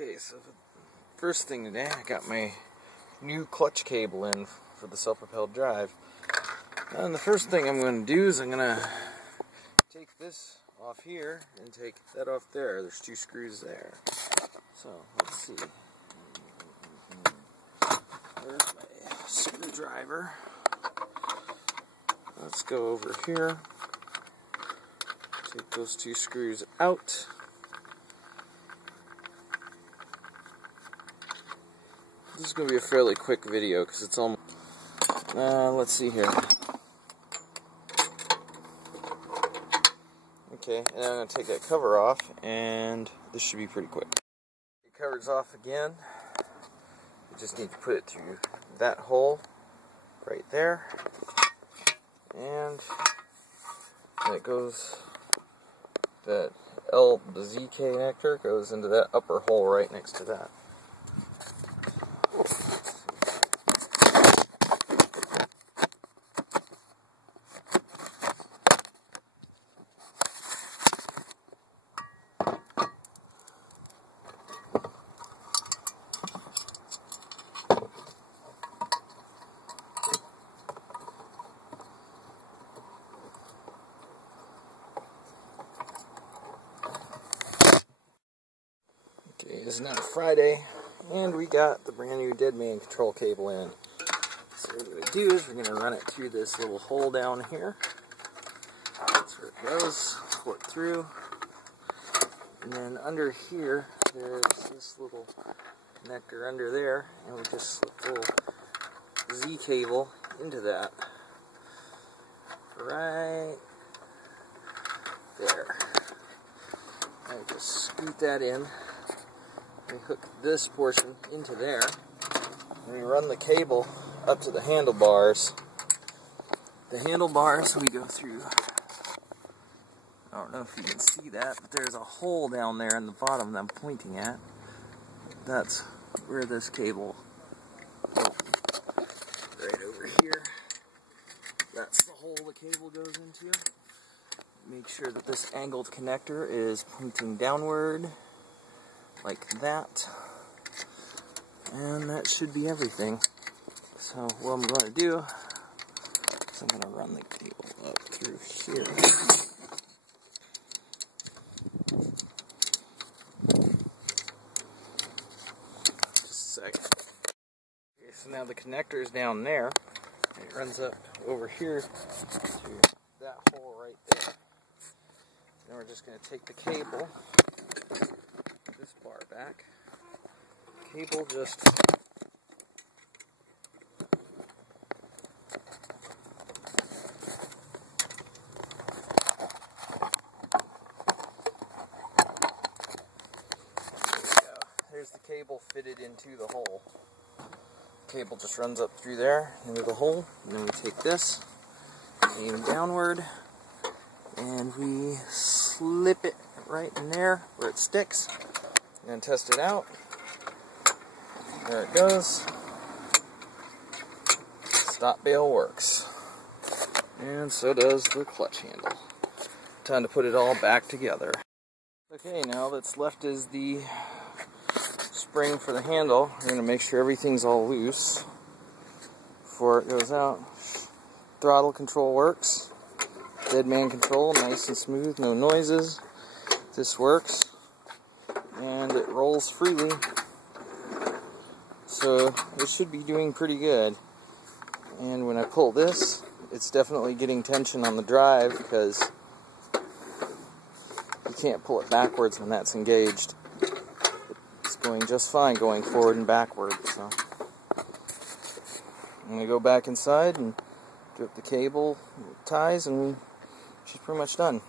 Okay, so the first thing today, I got my new clutch cable in for the self-propelled drive. And the first thing I'm going to do is I'm going to take this off here and take that off there. There's two screws there. So, let's see. There's my screwdriver. Let's go over here. Take those two screws out. This is going to be a fairly quick video because it's almost... let's see here. Okay, and I'm going to take that cover off, and this should be pretty quick. The cover's off again. You just need to put it through that hole right there. And it goes... the Z connector goes into that upper hole right next to that. Okay, it's now Friday, and we got the brand new dead man control cable in. So what we're going to do is we're going to run it through this little hole down here. That's where it goes. Pull it through. And then under here, there's this little connector under there, and we just slip the little Z cable into that. Right there. And just scoot that in. We hook this portion into there, and we run the cable up to the handlebars. The handlebars we go through, I don't know if you can see that, but there's a hole down there in the bottom that I'm pointing at. That's where this cable, right over here, that's the hole the cable goes into. Make sure that this angled connector is pointing downward, like that, and that should be everything. So what I'm going to do is I'm going to run the cable up through here. Just a second. Okay, so now the connector is down there, and it runs up over here to that hole right there. Then we're just going to take the cable, this bar back. Cable just there's the cable fitted into the hole. Cable just runs up through there into the hole, and then we take this, aim downward, and we slip it right in there where it sticks. And test it out. There it goes. Stop bail works. And so does the clutch handle. Time to put it all back together. Okay, now that's left is the spring for the handle. We're going to make sure everything's all loose before it goes out. Throttle control works. Dead man control, nice and smooth, no noises. This works. And it rolls freely, so it should be doing pretty good. And when I pull this, it's definitely getting tension on the drive because you can't pull it backwards when that's engaged. It's going just fine going forward and backward. So I'm going to go back inside and do up the cable ties, and she's pretty much done.